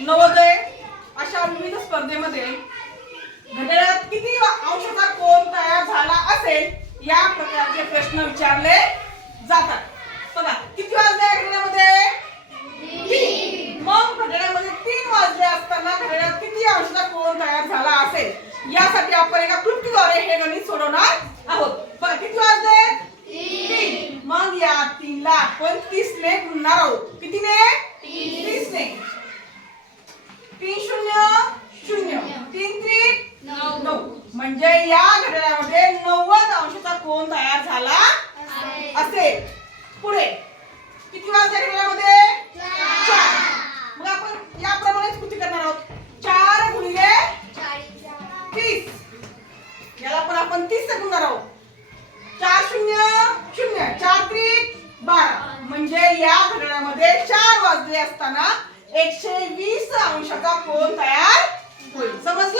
नवोदय अशा विविध स्पर्धेमध्ये घड्याळात किती अंशाचा कोन तयार झाला असेल या प्रकारचे प्रश्न विचारले जातात. बघा किती वाजले घड्याळामध्ये? 3. मग घड्याळामध्ये 3 वाजले असताना घड्याळात किती अंशाचा कोन तयार झाला असेल यासाठी आपण एका क्लुप्तीद्वारे हे गणित सोडवणार आहोत. बघा किती वाजले? 3. मग या 3 ला आपण 30 ने गुणणार आहोत. कितीने? 30 ने. 3 0 0 3 3 9 म्हणजे या घड्याळामध्ये 90 अंशाचा कोन तयार झाला असेल. पुढे किती वाजले घड्याळामध्ये? 4. मग आपण याप्रमाणेच कृती करणार आहोत. 4 गुणिले 30 याला पण आपण 30 ने गुणणार आहोत. 4 0 0 4 3 12 म्हणजे या घड्याळामध्ये 4 वाजले असताना 120 अंशाचा कोन तयार